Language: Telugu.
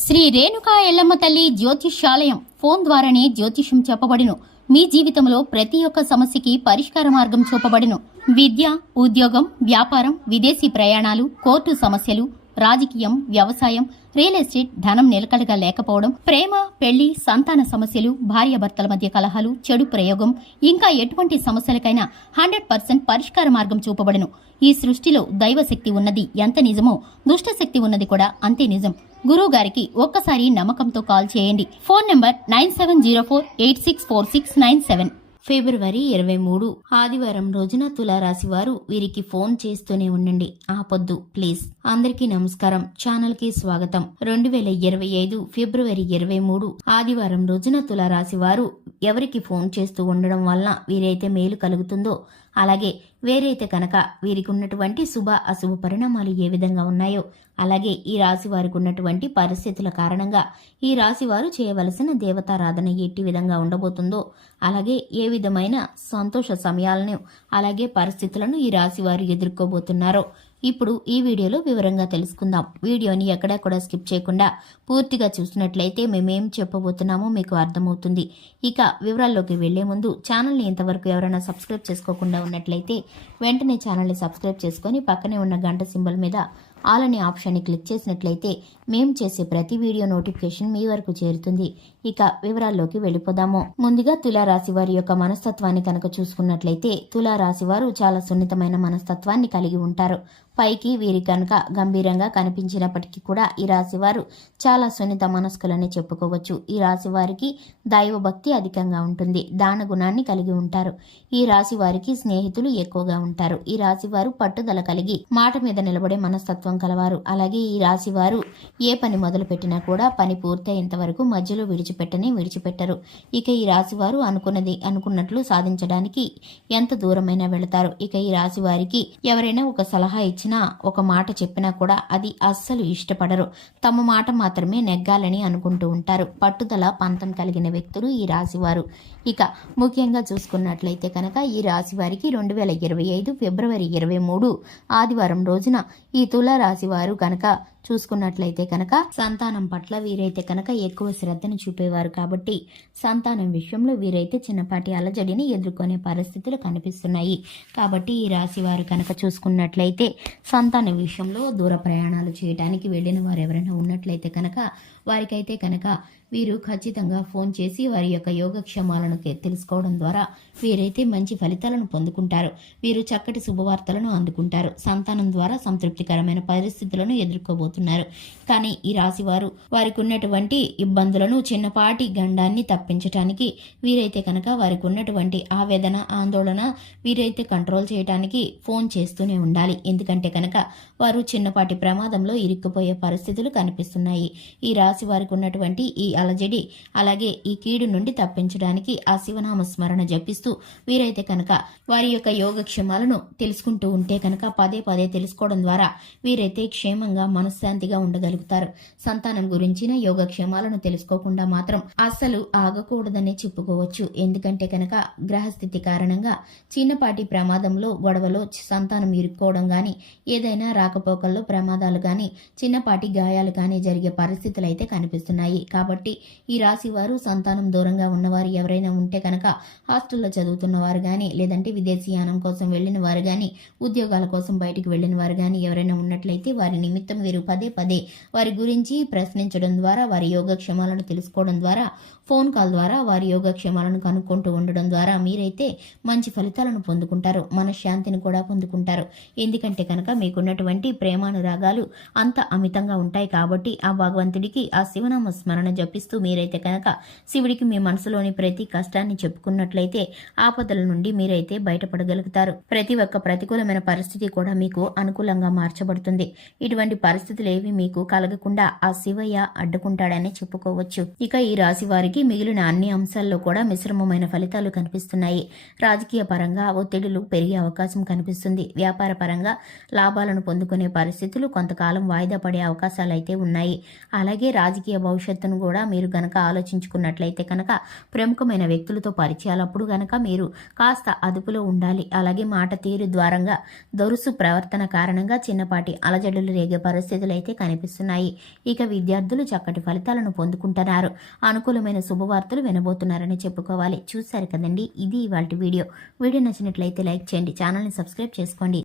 శ్రీ రేణుకా ఎల్లమ్మ తల్లి జ్యోతిష్యాలయం ఫోన్ ద్వారానే జ్యోతిష్యం చెప్పబడును. మీ జీవితంలో ప్రతి ఒక్క సమస్యకి పరిష్కార మార్గం చూపబడును. విద్య, ఉద్యోగం, వ్యాపారం, విదేశీ ప్రయాణాలు, కోర్టు సమస్యలు, రాజకీయం, వ్యవసాయం, రియల్ ఎస్టేట్, ధనం నిలకడగా లేకపోవడం, ప్రేమ, పెళ్లి, సంతాన సమస్యలు, భార్యాభర్తల మధ్య కలహాలు, చెడు ప్రయోగం, ఇంకా ఎటువంటి సమస్యలకైనా 100% పరిష్కార మార్గం చూపబడును. ఈ సృష్టిలో దైవశక్తి ఉన్నది ఎంత నిజమో దుష్ట శక్తి ఉన్నది కూడా అంతే నిజం. గురువు గారికి ఒక్కసారి నమ్మకంతో కాల్ చేయండి. Phone number 9704864697. ఫిబ్రవరి 23 ఆదివారం రోజున తులారాశి వారు వీరికి ఫోన్ చేస్తూనే ఉండండి, ఆపొద్దు ప్లీజ్. అందరికీ నమస్కారం, ఛానల్ కి స్వాగతం. 2025 ఫిబ్రవరి 23 ఆదివారం రోజున తులారాశి వారు ఎవరికి ఫోన్ చేస్తూ ఉండడం వలన వీరైతే మేలు కలుగుతుందో, అలాగే వేరైతే కనుక వీరికి ఉన్నటువంటి శుభ అశుభ పరిణామాలు ఏ విధంగా ఉన్నాయో, అలాగే ఈ రాశి వారికి ఉన్నటువంటి పరిస్థితుల కారణంగా ఈ రాశి వారు చేయవలసిన దేవతారాధన ఎట్టి విధంగా ఉండబోతుందో, అలాగే ఏ విధమైన సంతోష సమయాలను అలాగే పరిస్థితులను ఈ రాశి వారు ఎదుర్కోబోతున్నారో ఇప్పుడు ఈ వీడియోలో వివరంగా తెలుసుకుందాం. వీడియోని ఎక్కడా కూడా స్కిప్ చేయకుండా పూర్తిగా చూసినట్లయితే మేమేం చెప్పబోతున్నామో మీకు అర్థమవుతుంది. ఇక వివరాల్లోకి వెళ్లే ముందు ఛానల్ని ఇంతవరకు ఎవరైనా సబ్స్క్రైబ్ చేసుకోకుండా ఉన్నట్లయితే వెంటనే ఛానల్ని సబ్స్క్రైబ్ చేసుకొని పక్కనే ఉన్న గంట సింబల్ మీద ఆల్ అనే ఆప్షన్ని క్లిక్ చేసినట్లయితే మేము చేసే ప్రతి వీడియో నోటిఫికేషన్ మీ వరకు చేరుతుంది. ఇక వివరాల్లోకి వెళ్ళిపోదాము. ముందుగా తులారాశి వారి యొక్క మనస్తత్వాన్ని కనుక చూసుకున్నట్లయితే తులారాశి వారు చాలా సున్నితమైన మనస్తత్వాన్ని కలిగి ఉంటారు. పైకి వీరి కనుక గంభీరంగా కనిపించినప్పటికీ కూడా ఈ రాశి వారు చాలా సున్నిత మనస్కులని చెప్పుకోవచ్చు. ఈ రాశి వారికి దైవభక్తి అధికంగా ఉంటుంది, దాన గుణాన్ని కలిగి ఉంటారు. ఈ రాశి వారికి స్నేహితులు ఎక్కువగా ఉంటారు. ఈ రాశి వారు పట్టుదల కలిగి మాట మీద నిలబడే మనస్తత్వం కలవారు. అలాగే ఈ రాశి వారు ఏ పని మొదలు పెట్టినా కూడా పని పూర్తయ్యేంత వరకు మధ్యలో విడిచిపెట్టరు. ఇక ఈ రాశి వారు అనుకున్నట్లు సాధించడానికి ఎంత దూరమైనా వెళతారు. ఇక ఈ రాశి వారికి ఎవరైనా ఒక సలహా ఇచ్చినా, ఒక మాట చెప్పినా కూడా అది అస్సలు ఇష్టపడరు. తమ మాట మాత్రమే నెగ్గాలని అనుకుంటూ ఉంటారు. పట్టుదల పంతం కలిగిన వ్యక్తులు ఈ రాశి వారు. ఇక ముఖ్యంగా చూసుకున్నట్లయితే కనుక ఈ రాశి వారికి 2025 ఫిబ్రవరి 23 ఆదివారం రోజున ఈ తుల రాశి వారు కనుక చూసుకున్నట్లయితే కనుక సంతానం పట్ల వీరైతే కనుక ఎక్కువ శ్రద్ధను చూపేవారు. కాబట్టి సంతానం విషయంలో వీరైతే చిన్నపాటి అలజడిని ఎదుర్కొనే పరిస్థితులు కనిపిస్తున్నాయి. కాబట్టి ఈ రాశి వారు కనుక చూసుకున్నట్లయితే సంతానం విషయంలో దూర ప్రయాణాలు చేయడానికి వెళ్ళిన వారు ఎవరైనా ఉన్నట్లయితే కనుక వారికైతే కనుక వీరు ఖచ్చితంగా ఫోన్ చేసి వారి యొక్క యోగక్షేమాలను తెలుసుకోవడం ద్వారా వీరైతే మంచి ఫలితాలను పొందుకుంటారు. వీరు చక్కటి శుభవార్తలను అందుకుంటారు. సంతానం ద్వారా సంతృప్తికరమైన పరిస్థితులను ఎదుర్కోబోతున్నారు. కానీ ఈ రాశి వారు వారికి ఉన్నటువంటి ఇబ్బందులను, చిన్నపాటి గండాన్ని తప్పించడానికి వీరైతే కనుక వారికి ఉన్నటువంటి ఆవేదన, ఆందోళన వీరైతే కంట్రోల్ చేయడానికి ఫోన్ చేస్తూనే ఉండాలి. ఎందుకంటే కనుక వారు చిన్నపాటి ప్రమాదంలో ఇరుక్కుపోయే పరిస్థితులు కనిపిస్తున్నాయి. ఈ రాశి వారికి ఉన్నటువంటి ఈ అలజడి అలాగే ఈ కీడు నుండి తప్పించడానికి ఆ శివనామ స్మరణ జపిస్తూ వీరైతే కనుక వారి యొక్క యోగక్షేమాలను తెలుసుకుంటూ ఉంటే కనుక పదే తెలుసుకోవడం ద్వారా వీరైతే క్షేమంగా మనశ్శాంతిగా ఉండగలుగుతారు. సంతానం గురించిన యోగక్షేమాలను తెలుసుకోకుండా మాత్రం అస్సలు ఆగకూడదనే చెప్పుకోవచ్చు. ఎందుకంటే కనుక గ్రహస్థితి కారణంగా చిన్నపాటి ప్రమాదంలో, గొడవలో సంతానం ఇరుక్కోవడం గాని, ఏదైనా రాకపోకల్లో ప్రమాదాలు గాని, చిన్నపాటి గాయాలు గాని జరిగే పరిస్థితులు అయితే కనిపిస్తున్నాయి. కాబట్టి ఈ రాశి వారు సంతానం దూరంగా ఉన్నవారు ఎవరైనా ఉంటే కనుక హాస్టల్లో చదువుతున్న వారు గాని, లేదంటే విదేశీయానం కోసం వెళ్లిన వారు గాని, ఉద్యోగాల కోసం బయటికి వెళ్లిన వారు గాని ఎవరైనా ఉన్నట్లయితే వారి నిమిత్తం వీరు పదే వారి గురించి ప్రశ్నించడం ద్వారా, వారి యోగక్షేమాలను తెలుసుకోవడం ద్వారా, ఫోన్ కాల్ ద్వారా వారి యోగక్షేమాలను కనుక్కుంటూ ఉండడం ద్వారా మీరైతే మంచి ఫలితాలను పొందుకుంటారు. మనశ్శాంతిని కూడా పొందుకుంటారు. ఎందుకంటే కనుక మీకున్నటువంటి ప్రేమానురాగాలు అంత అమితంగా ఉంటాయి. కాబట్టి ఆ భగవంతుడికి ఆ శివనామ స్మరణ జపిస్తూ మీరైతే కనుక శివుడికి మీ మనసులోని ప్రతి కష్టాన్ని చెప్పుకున్నట్లయితే ఆపదల నుండి మీరైతే బయటపడగలుగుతారు. ప్రతి ఒక్క ప్రతికూలమైన పరిస్థితి కూడా మీకు అనుకూలంగా మార్చబడుతుంది. ఇటువంటి పరిస్థితులు ఏవి మీకు కలగకుండా ఆ శివయ్య అడ్డుకుంటాడని చెప్పుకోవచ్చు. ఇక ఈ రాశి వారికి మిగిలిన అన్ని అంశాల్లో కూడా మిశ్రమమైన ఫలితాలు కనిపిస్తున్నాయి. రాజకీయ పరంగా ఒత్తిడులు పెరిగే అవకాశం కనిపిస్తుంది. వ్యాపార పరంగా లాభాలను పొందుకునే పరిస్థితులు కొంతకాలం వాయిదా పడే అవకాశాలు అయితే ఉన్నాయి. అలాగే రాజకీయ భవిష్యత్తును కూడా మీరు గనక ఆలోచించుకున్నట్లయితే కనుక ప్రముఖమైన వ్యక్తులతో పరిచయాలప్పుడు గనక మీరు కాస్త అదుపులో ఉండాలి. అలాగే మాట తీరు ద్వారంగా దొరుసు ప్రవర్తన కారణంగా చిన్నపాటి అలజడులు రేగే పరిస్థితులు పురోగతులైతే కనిపిస్తున్నాయి. ఇక విద్యార్థులు చక్కటి ఫలితాలను పొందుకుంటున్నారు. అనుకూలమైన శుభవార్తలు వినబోతున్నారని చెప్పుకోవాలి. చూశారు కదండి, ఇది ఇవాల్టి వీడియో. వీడియో నచ్చినట్లయితే లైక్ చేయండి, ఛానల్ని సబ్స్క్రైబ్ చేసుకోండి.